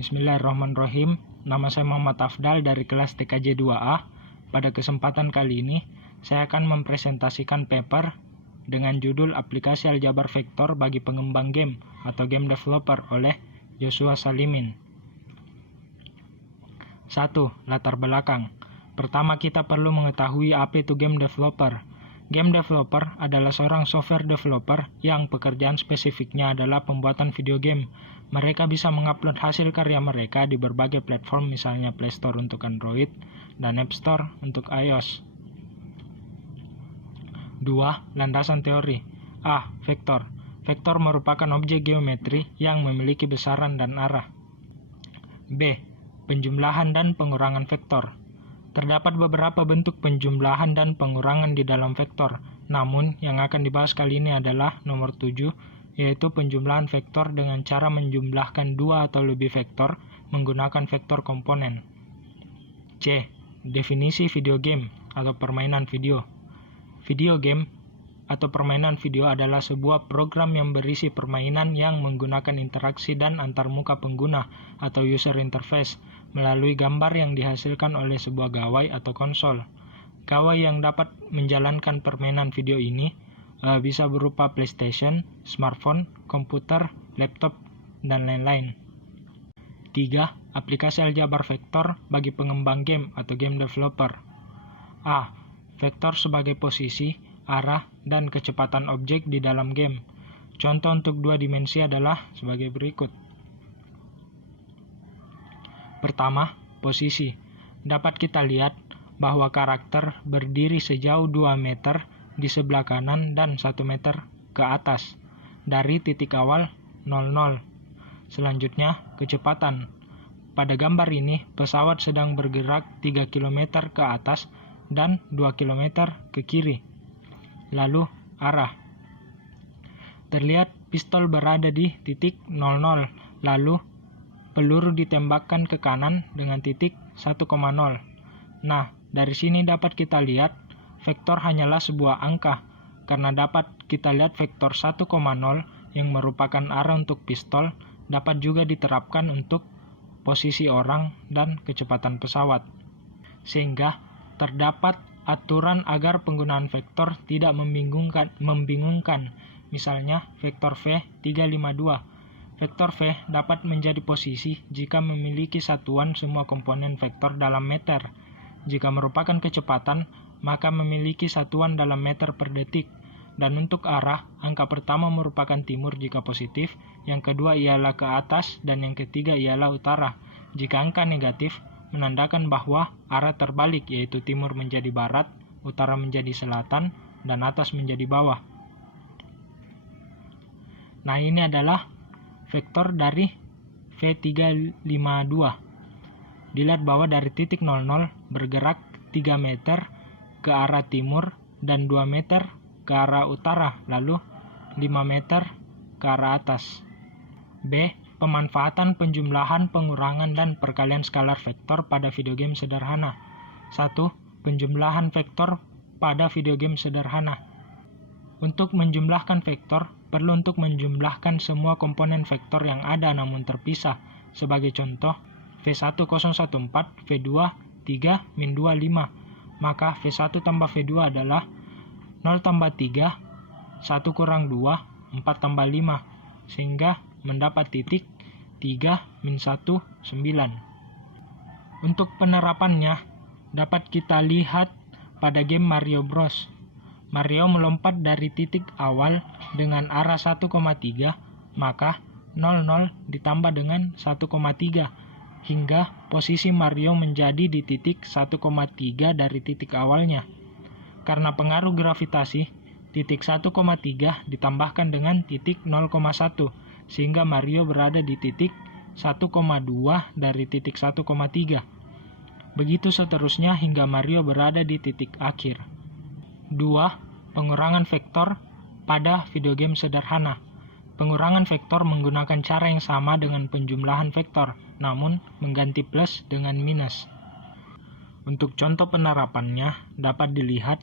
Bismillahirrahmanirrahim. Nama saya Muhammad Afdal dari kelas TKJ 2A. Pada kesempatan kali ini, saya akan mempresentasikan paper dengan judul Aplikasi Aljabar Vektor bagi Pengembang Game atau Game Developer oleh Joshua Salimin. 1. Latar belakang. Pertama, kita perlu mengetahui apa itu game developer. Game developer adalah seorang software developer yang pekerjaan spesifiknya adalah pembuatan video game. Mereka bisa mengupload hasil karya mereka di berbagai platform, misalnya Play Store untuk Android dan App Store untuk iOS. 2. Landasan teori. A. Vektor. Vektor merupakan objek geometri yang memiliki besaran dan arah. B. Penjumlahan dan pengurangan vektor. Terdapat beberapa bentuk penjumlahan dan pengurangan di dalam vektor. Namun, yang akan dibahas kali ini adalah nomor 7, yaitu penjumlahan vektor dengan cara menjumlahkan dua atau lebih vektor menggunakan vektor komponen. C. Definisi video game atau permainan video. Video game atau permainan video adalah sebuah program yang berisi permainan yang menggunakan interaksi dan antarmuka pengguna atau user interface melalui gambar yang dihasilkan oleh sebuah gawai atau konsol. Gawai yang dapat menjalankan permainan video ini bisa berupa PlayStation, smartphone, komputer, laptop, dan lain-lain. 3. Aplikasi aljabar vektor bagi pengembang game atau game developer. A. Vektor sebagai posisi, arah, dan kecepatan objek di dalam game. Contoh untuk dua dimensi adalah sebagai berikut. Pertama, posisi. Dapat kita lihat bahwa karakter berdiri sejauh 2 meter di sebelah kanan dan 1 meter ke atas dari titik awal 00. Selanjutnya, kecepatan. Pada gambar ini, pesawat sedang bergerak 3 km ke atas dan 2 km ke kiri. Lalu, arah. Terlihat pistol berada di titik 00, lalu peluru ditembakkan ke kanan dengan titik 1,0. Nah, dari sini dapat kita lihat vektor hanyalah sebuah angka, karena dapat kita lihat vektor 1,0 yang merupakan arah untuk pistol dapat juga diterapkan untuk posisi orang dan kecepatan pesawat. Sehingga terdapat aturan agar penggunaan vektor tidak membingungkan. Misalnya vektor V352. Vektor V dapat menjadi posisi jika memiliki satuan semua komponen vektor dalam meter. Jika merupakan kecepatan, maka memiliki satuan dalam meter per detik. Dan untuk arah, angka pertama merupakan timur jika positif, yang kedua ialah ke atas, dan yang ketiga ialah utara. Jika angka negatif, menandakan bahwa arah terbalik, yaitu timur menjadi barat, utara menjadi selatan, dan atas menjadi bawah. Nah, ini adalah vektor dari V352. Dilihat bahwa dari titik 00 bergerak 3 meter ke arah timur dan 2 meter ke arah utara, lalu 5 meter ke arah atas. B. Pemanfaatan penjumlahan, pengurangan, dan perkalian skalar vektor pada video game sederhana. 1. Penjumlahan vektor pada video game sederhana. Untuk menjumlahkan vektor, perlu untuk menjumlahkan semua komponen vektor yang ada namun terpisah. Sebagai contoh, V1014, V2, 3, min 2, 5. Maka V1 tambah V2 adalah 0 tambah 3, 1 kurang 2, 4 tambah 5. Sehingga mendapat titik 3, min 1, 9. Untuk penerapannya, dapat kita lihat pada game Mario Bros. Mario melompat dari titik awal dengan arah 1,3, maka 00 ditambah dengan 1,3 hingga posisi Mario menjadi di titik 1,3 dari titik awalnya. Karena pengaruh gravitasi, titik 1,3 ditambahkan dengan titik 0,1 sehingga Mario berada di titik 1,2 dari titik 1,3. Begitu seterusnya hingga Mario berada di titik akhir. 2. Pengurangan vektor pada video game sederhana. Pengurangan vektor menggunakan cara yang sama dengan penjumlahan vektor, namun mengganti plus dengan minus. Untuk contoh penerapannya, dapat dilihat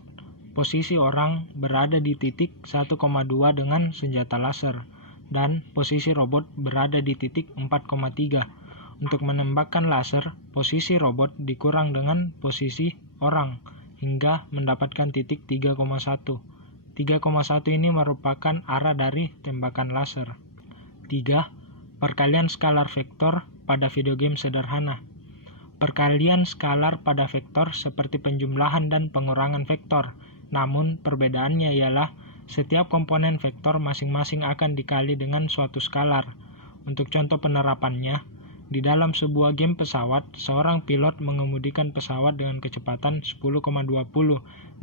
posisi orang berada di titik 1,2 dengan senjata laser, dan posisi robot berada di titik 4,3. Untuk menembakkan laser, posisi robot dikurang dengan posisi orang hingga mendapatkan titik 3,1. 3,1 ini merupakan arah dari tembakan laser. 3. Perkalian skalar vektor pada video game sederhana. Perkalian skalar pada vektor seperti penjumlahan dan pengurangan vektor, namun perbedaannya ialah setiap komponen vektor masing-masing akan dikali dengan suatu skalar. Untuk contoh penerapannya, di dalam sebuah game pesawat, seorang pilot mengemudikan pesawat dengan kecepatan 10,20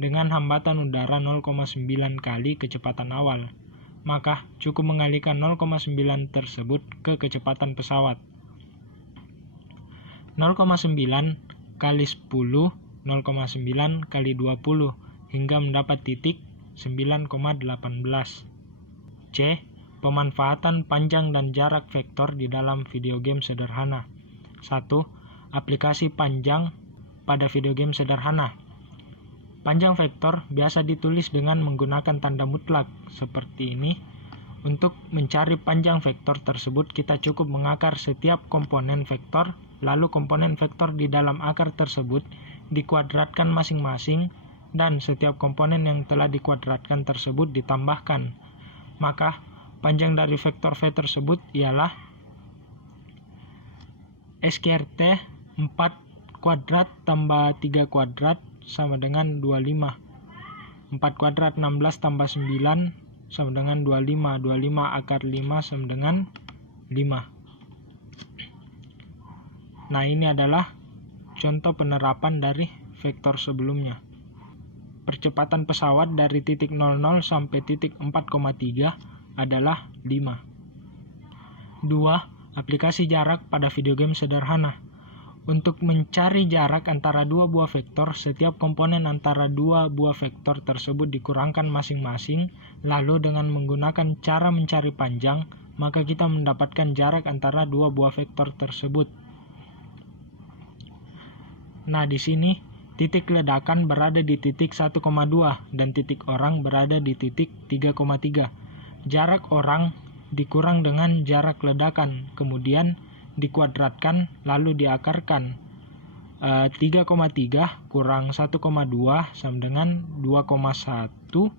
dengan hambatan udara 0,9 kali kecepatan awal. Maka cukup mengalihkan 0,9 tersebut ke kecepatan pesawat. 0,9 kali 10, 0,9 kali 20 hingga mendapat titik 9,18. C. Pemanfaatan panjang dan jarak vektor di dalam video game sederhana. 1. Aplikasi panjang pada video game sederhana. Panjang vektor biasa ditulis dengan menggunakan tanda mutlak seperti ini. Untuk mencari panjang vektor tersebut, kita cukup mengakar setiap komponen vektor, lalu komponen vektor di dalam akar tersebut dikuadratkan masing-masing, dan setiap komponen yang telah dikuadratkan tersebut ditambahkan. Maka panjang dari vektor V tersebut ialah SQRT 4 kuadrat tambah 3 kuadrat sama dengan 25. 4 kuadrat 16 tambah 9 sama dengan 25. 25 akar 5 sama dengan 5. Nah, ini adalah contoh penerapan dari vektor sebelumnya. Percepatan pesawat dari titik 00 sampai titik 4,3 adalah 5. 2. Aplikasi jarak pada video game sederhana. Untuk mencari jarak antara dua buah vektor, setiap komponen antara dua buah vektor tersebut dikurangkan masing-masing, lalu dengan menggunakan cara mencari panjang, maka kita mendapatkan jarak antara dua buah vektor tersebut. Nah, di sini titik ledakan berada di titik 1,2 dan titik orang berada di titik 3,3. Jarak orang dikurang dengan jarak ledakan, kemudian dikuadratkan lalu diakarkan. 3,3 kurang 1,2 sama dengan 2,1.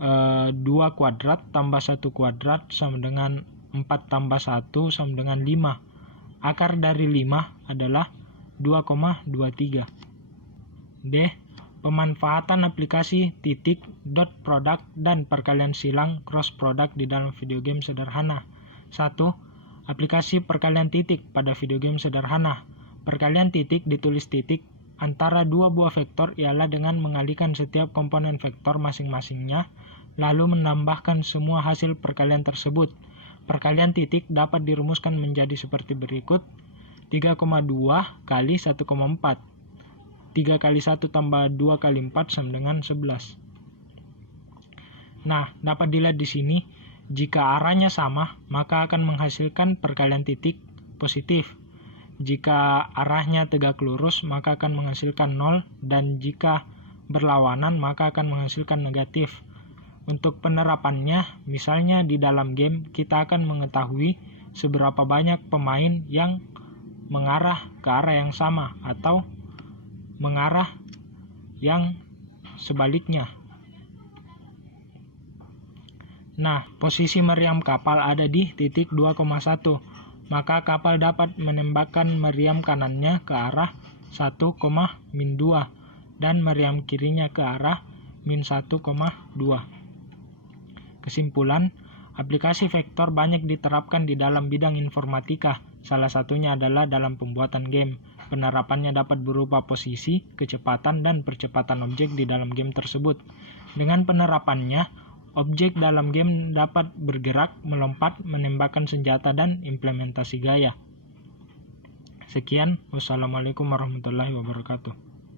2 kuadrat tambah 1 kuadrat sama dengan 4 tambah 1 sama dengan 5. Akar dari 5 adalah 2,23. D. Pemanfaatan aplikasi titik, dot product, dan perkalian silang cross product di dalam video game sederhana. 1. Aplikasi perkalian titik pada video game sederhana. Perkalian titik ditulis titik antara dua buah vektor ialah dengan mengalihkan setiap komponen vektor masing-masingnya, lalu menambahkan semua hasil perkalian tersebut. Perkalian titik dapat dirumuskan menjadi seperti berikut. 3,2 kali 1,4. 3 kali 1 tambah 2 kali 4 sama dengan 11. Nah, dapat dilihat di sini, jika arahnya sama, maka akan menghasilkan perkalian titik positif. Jika arahnya tegak lurus, maka akan menghasilkan 0, dan jika berlawanan, maka akan menghasilkan negatif. Untuk penerapannya, misalnya di dalam game, kita akan mengetahui seberapa banyak pemain yang mengarah ke arah yang sama atau mengarah yang sebaliknya. Nah, posisi meriam kapal ada di titik 2,1. Maka kapal dapat menembakkan meriam kanannya ke arah 1,-2 dan meriam kirinya ke arah -1,2. Kesimpulan, aplikasi vektor banyak diterapkan di dalam bidang informatika. Salah satunya adalah dalam pembuatan game. Penerapannya dapat berupa posisi, kecepatan, dan percepatan objek di dalam game tersebut. Dengan penerapannya, objek dalam game dapat bergerak, melompat, menembakkan senjata, dan implementasi gaya. Sekian, wassalamualaikum warahmatullahi wabarakatuh.